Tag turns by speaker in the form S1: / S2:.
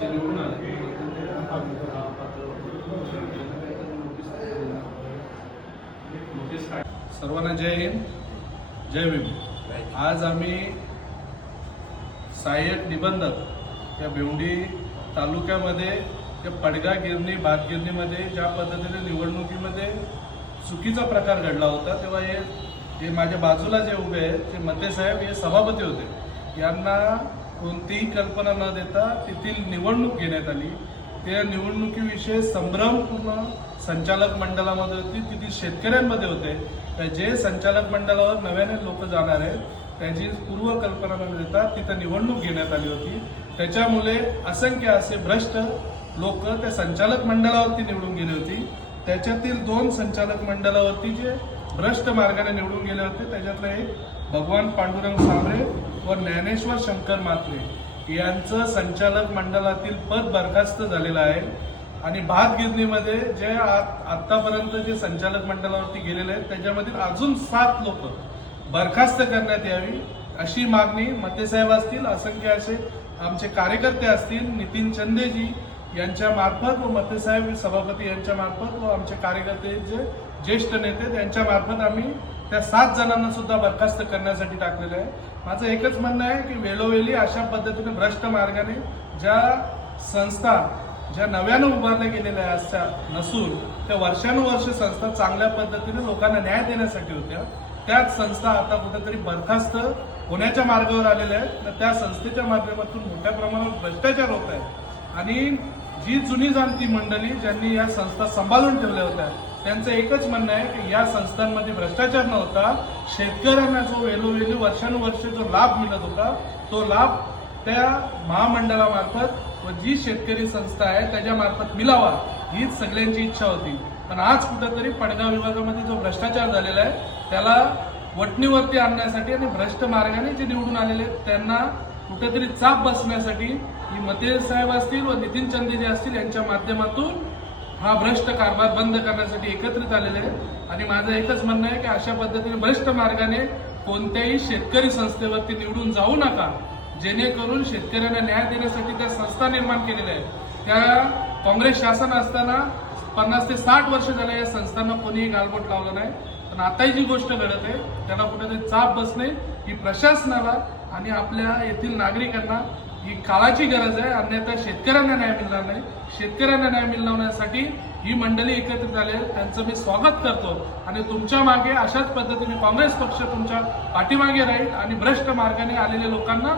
S1: जे निवडून आले सर्वांना जय हिंद जय भीम. आज आम्ही सहाय्यक निबंधक या भेवंडी तालुक्यामध्ये त्या पडगा गिरणी भातगिरणीमध्ये ज्या पद्धतीने निवडणुकीमध्ये चुकीचा प्रकार घडला होता तेव्हा हे हे माझ्या बाजूला जे उभे आहेत ते मते साहेब हे सभापती होते. यांना कोणतीही कल्पना न देता तेथील निवडणूक घेण्यात आली. त्या निवडणुकीविषयी संभ्रमपूर्ण संचालक मंडळामध्ये होती. तिथे शेतकऱ्यांमध्ये होते. तर जे संचालक मंडळावर नव्याने लोक जाणार आहेत त्याची पूर्व कल्पना न देता तिथं निवडणूक घेण्यात आली होती. त्याच्यामुळे असंख्य असे भ्रष्ट लोक त्या संचालक मंडळावरती निवडून गेले होती. त्याच्यातील दोन संचालक मंडळावरती जे भ्रष्ट मार्गाने निवडून गेले होते त्याच्यातलं एक भगवान पांडुरंग सावरे व ज्ञानेश्वर शंकर मात्रे यांचं संचालक मंडळातील पद बरखास्त झालेलं आहे. आणि भात गिरणीमध्ये जे आतापर्यंत जे संचालक मंडळावरती गेलेले आहेत त्याच्यामधील अजून सात लोक बरखास्त करण्यात यावी अशी मागणी मतेसाहेब असतील असंख्य असे आमचे कार्यकर्ते असतील नितीन चंदेजी यांच्या मार्फत व मतेसाहेब सभापती यांच्या मार्फत व आमचे कार्यकर्ते जे ज्येष्ठ नेते त्यांच्या मार्फत आम्ही त्या सात जणांना सुद्धा बरखास्त करण्यासाठी टाकलेलं आहे. माझं एकच म्हणणं आहे की वेळोवेळी अशा पद्धतीने भ्रष्ट मार्गाने ज्या संस्था ज्या नव्यानं उभारल्या गेलेल्या आहे अशा नसून त्या वर्षानुवर्ष संस्था चांगल्या पद्धतीने लोकांना न्याय देण्यासाठी होत्या. त्याच संस्था आता कुठेतरी बरखास्त होण्याच्या मार्गावर आलेल्या आहेत. तर त्या संस्थेच्या माध्यमातून मोठ्या प्रमाणावर भ्रष्टाचार होत आहे आणि जी जुनी जाणती मंडळी ज्यांनी या संस्था सांभाळून ठेवल्या होत्या त्यांचं एकच म्हणणं आहे की या संस्थांमध्ये भ्रष्टाचार नव्हता. शेतकऱ्यांना जो वेळोवेळी वर्षानुवर्ष जो लाभ मिळत होता तो लाभ त्या महामंडळामार्फत व जी शेतकरी संस्था आहे त्याच्यामार्फत मिळावा हीच सगळ्यांची इच्छा होती. पण आज कुठंतरी पडगाव विभागामध्ये जो भ्रष्टाचार झालेला आहे त्याला वटणीवरती आणण्यासाठी आणि भ्रष्ट मार्गाने जे निवडून आलेले आहेत त्यांना कुठेतरी चाप बसण्यासाठी ही मते साहेब असतील व नितीन चंदेजी असतील यांच्या माध्यमातून हा भ्रष्ट कारभार बंद करण्यासाठी एकत्रित आलेले आहे आणि माझं एकच म्हणणं आहे की अशा पद्धतीने भ्रष्ट मार्गाने कोणत्याही शेतकरी संस्थेवरती निवडून जाऊ नका. जेणेकरून शेतकऱ्यांना न्याय देण्यासाठी त्या संस्था निर्माण केलेल्या आहेत. त्या काँग्रेस शासन असताना पन्नास ते साठ वर्ष झाले या संस्थांना कोणीही गालबोट लावलं नाही. पण आता जी गोष्ट घडत आहे त्याला कुठेतरी चाप बसणे ही प्रशासनाला आणि आपल्या येथील नागरिकांना ही काळाची गरज आहे. अन्यथा शेतकऱ्यांना न्याय मिळणार नाही. शेतकऱ्यांना न्याय मिळवण्यासाठी ही मंडळी एकत्रित झाले आहेत. त्यांचं मी स्वागत करतो. आणि तुमच्या मागे अशाच पद्धतीने काँग्रेस पक्ष तुमच्या पाठीमागे राहील आणि भ्रष्ट मार्गाने आलेल्या लोकांना